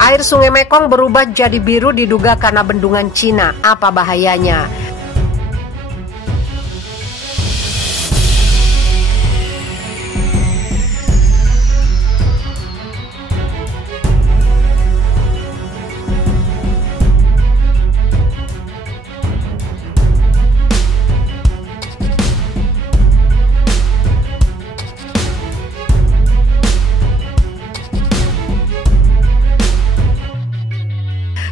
Air Sungai Mekong berubah jadi biru diduga karena bendungan Cina. Apa bahayanya?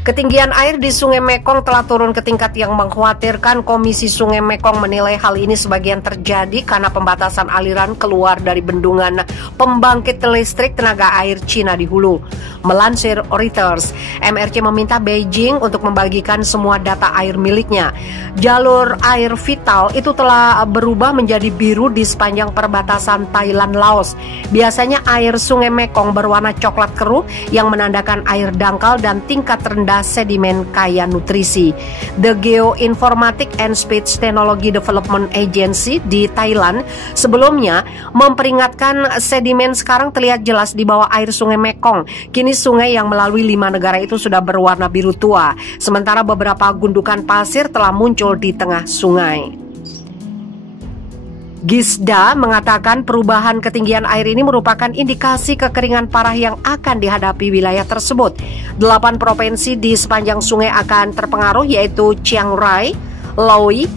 Ketinggian air di Sungai Mekong telah turun ke tingkat yang mengkhawatirkan. Komisi Sungai Mekong menilai hal ini sebagian terjadi karena pembatasan aliran keluar dari bendungan pembangkit listrik tenaga air Cina di hulu. Melansir Reuters, MRC meminta Beijing untuk membagikan semua data air miliknya. Jalur air vital itu telah berubah menjadi biru di sepanjang perbatasan Thailand-Laos. Biasanya air Sungai Mekong berwarna coklat keruh yang menandakan air dangkal dan tingkat rendah sedimen kaya nutrisi. The Geoinformatic and Speech Technology Development Agency di Thailand sebelumnya memperingatkan sedimen sekarang terlihat jelas di bawah air Sungai Mekong. Kini sungai yang melalui 5 negara itu sudah berwarna biru tua, sementara beberapa gundukan pasir telah muncul di tengah sungai. Gisda mengatakan perubahan ketinggian air ini merupakan indikasi kekeringan parah yang akan dihadapi wilayah tersebut. 8 provinsi di sepanjang sungai akan terpengaruh, yaitu Chiang Rai, Laos,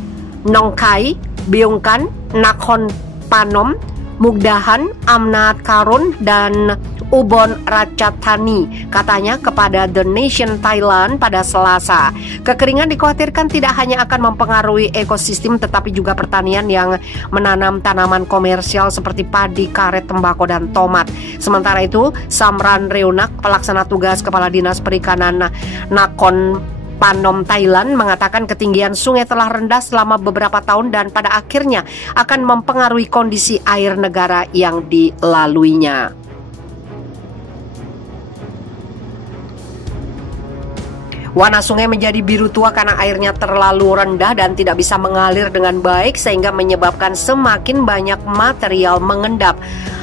Nong Khai, Beongkan, Nakhon Panom, Mukdahan, Amnat Karun, dan Ubon Ratchathani, katanya kepada The Nation Thailand pada Selasa. Kekeringan dikhawatirkan tidak hanya akan mempengaruhi ekosistem tetapi juga pertanian yang menanam tanaman komersial seperti padi, karet, tembakau, dan tomat. Sementara itu, Samran Reunak, pelaksana tugas Kepala Dinas Perikanan Nakhon Panom Thailand, mengatakan ketinggian sungai telah rendah selama beberapa tahun dan pada akhirnya akan mempengaruhi kondisi air negara yang dilaluinya. Warna sungai menjadi biru tua karena airnya terlalu rendah dan tidak bisa mengalir dengan baik sehingga menyebabkan semakin banyak material mengendap.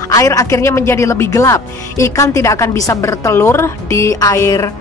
Air akhirnya menjadi lebih gelap. Ikan tidak akan bisa bertelur di air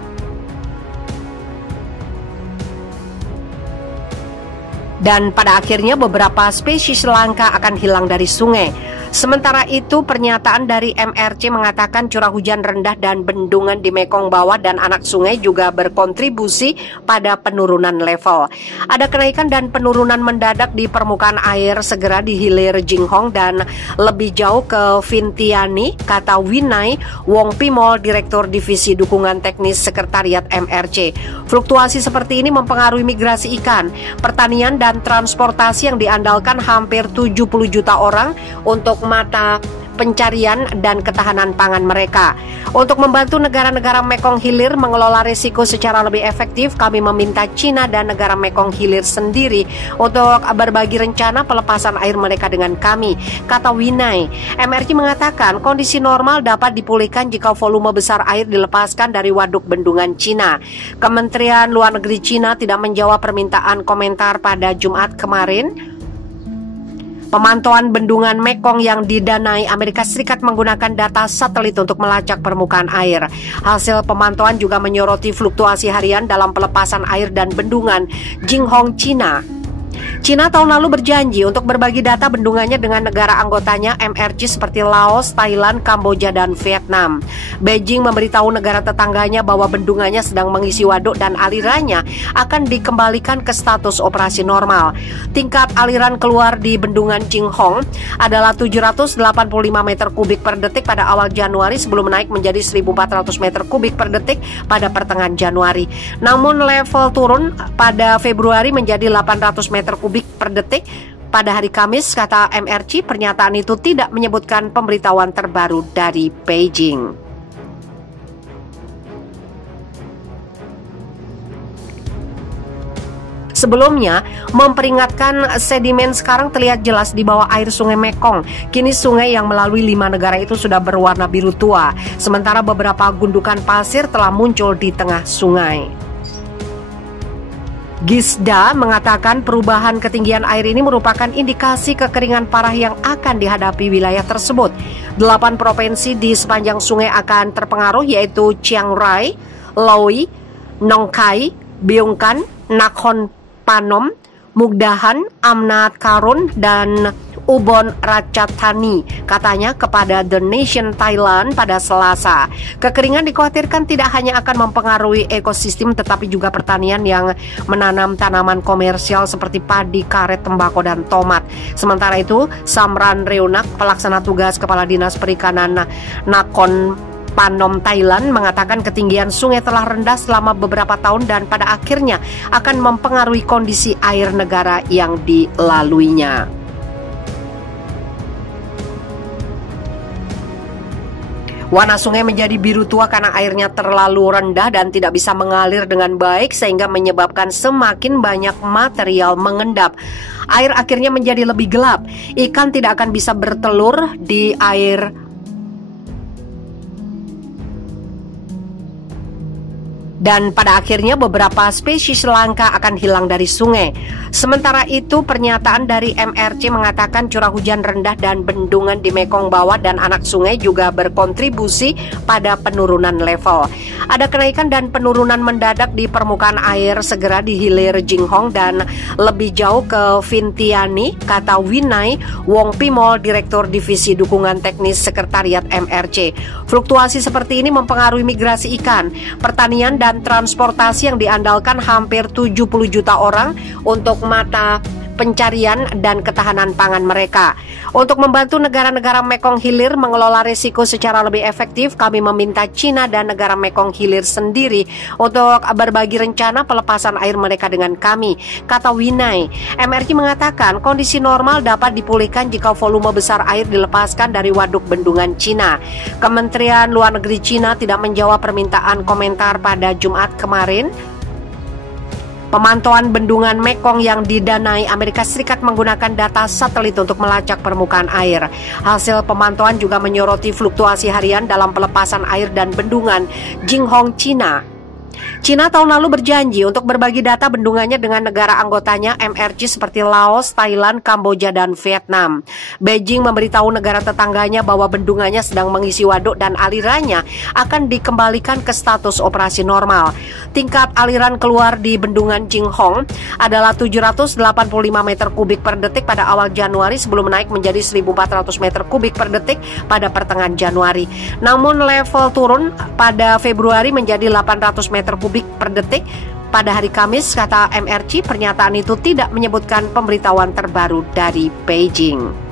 dan pada akhirnya beberapa spesies langka akan hilang dari sungai. Sementara itu, pernyataan dari MRC mengatakan curah hujan rendah dan bendungan di Mekong bawah dan anak sungai juga berkontribusi pada penurunan level. Ada kenaikan dan penurunan mendadak di permukaan air segera di hilir Jinghong dan lebih jauh ke Vientiane, kata Winai Wong Pimol, Direktur Divisi Dukungan Teknis Sekretariat MRC. Fluktuasi seperti ini mempengaruhi migrasi ikan, pertanian, dan transportasi yang diandalkan hampir 70 juta orang untuk mata pencarian dan ketahanan pangan mereka. Untuk membantu negara-negara Mekong Hilir mengelola risiko secara lebih efektif, kami meminta Cina dan negara Mekong Hilir sendiri untuk berbagi rencana pelepasan air mereka dengan kami, kata Winai. MRC mengatakan kondisi normal dapat dipulihkan jika volume besar air dilepaskan dari waduk bendungan Cina. Kementerian Luar Negeri Cina tidak menjawab permintaan komentar pada Jumat kemarin. Pemantauan bendungan Mekong yang didanai Amerika Serikat menggunakan data satelit untuk melacak permukaan air. Hasil pemantauan juga menyoroti fluktuasi harian dalam pelepasan air dan bendungan Jinghong, Cina. Cina tahun lalu berjanji untuk berbagi data bendungannya dengan negara anggotanya MRC seperti Laos, Thailand, Kamboja, dan Vietnam. Beijing memberitahu negara tetangganya bahwa bendungannya sedang mengisi waduk dan alirannya akan dikembalikan ke status operasi normal. Tingkat aliran keluar di bendungan Jinghong adalah 785 meter kubik per detik pada awal Januari sebelum naik menjadi 1.400 meter kubik per detik pada pertengahan Januari. Namun level turun pada Februari menjadi 800 meter kubik per detik pada hari Kamis, kata MRC. Pernyataan itu tidak menyebutkan pemberitahuan terbaru dari Beijing. Sebelumnya memperingatkan sedimen sekarang terlihat jelas di bawah air Sungai Mekong. Kini sungai yang melalui 5 negara itu sudah berwarna biru tua, sementara beberapa gundukan pasir telah muncul di tengah sungai. Gisda mengatakan perubahan ketinggian air ini merupakan indikasi kekeringan parah yang akan dihadapi wilayah tersebut. 8 provinsi di sepanjang sungai akan terpengaruh, yaitu Chiang Rai, Loi, Nong Khai, Byungkan, Nakhon Panom, Mukdahan, Amnat Karun, dan Ubon Ratchathani, katanya kepada The Nation Thailand pada Selasa. Kekeringan dikhawatirkan tidak hanya akan mempengaruhi ekosistem tetapi juga pertanian yang menanam tanaman komersial seperti padi, karet, tembakau, dan tomat. Sementara itu, Samran Reunak, pelaksana tugas Kepala Dinas Perikanan Nakhon Panom Thailand, mengatakan ketinggian sungai telah rendah selama beberapa tahun dan pada akhirnya akan mempengaruhi kondisi air negara yang dilaluinya. Warna sungai menjadi biru tua karena airnya terlalu rendah dan tidak bisa mengalir dengan baik sehingga menyebabkan semakin banyak material mengendap. Air akhirnya menjadi lebih gelap. Ikan tidak akan bisa bertelur di air dan pada akhirnya beberapa spesies langka akan hilang dari sungai. Sementara itu, pernyataan dari MRC mengatakan curah hujan rendah dan bendungan di Mekong bawah dan anak sungai juga berkontribusi pada penurunan level. Ada kenaikan dan penurunan mendadak di permukaan air segera di hilir Jinghong dan lebih jauh ke Vientiane, kata Winai Wongpimol, Direktur Divisi Dukungan Teknis Sekretariat MRC. Fluktuasi seperti ini mempengaruhi migrasi ikan, pertanian, dan transportasi yang diandalkan hampir 70 juta orang untuk mata pencarian dan ketahanan pangan mereka. Untuk membantu negara-negara Mekong Hilir mengelola risiko secara lebih efektif, kami meminta China dan negara Mekong Hilir sendiri untuk berbagi rencana pelepasan air mereka dengan kami, kata Winai. MRC mengatakan kondisi normal dapat dipulihkan jika volume besar air dilepaskan dari waduk bendungan China. Kementerian Luar Negeri China tidak menjawab permintaan komentar pada Jumat kemarin. Pemantauan bendungan Mekong yang didanai Amerika Serikat menggunakan data satelit untuk melacak permukaan air. Hasil pemantauan juga menyoroti fluktuasi harian dalam pelepasan air dan bendungan Jinghong, China. China tahun lalu berjanji untuk berbagi data bendungannya dengan negara anggotanya MRC seperti Laos, Thailand, Kamboja, dan Vietnam. Beijing memberitahu negara tetangganya bahwa bendungannya sedang mengisi waduk dan alirannya akan dikembalikan ke status operasi normal. Tingkat aliran keluar di bendungan Jinghong adalah 785 meter kubik per detik pada awal Januari sebelum naik menjadi 1.400 meter kubik per detik pada pertengahan Januari. Namun level turun pada Februari menjadi 800 meter kubik per detik pada hari Kamis, kata MRC. Pernyataan itu tidak menyebutkan pemberitahuan terbaru dari Beijing.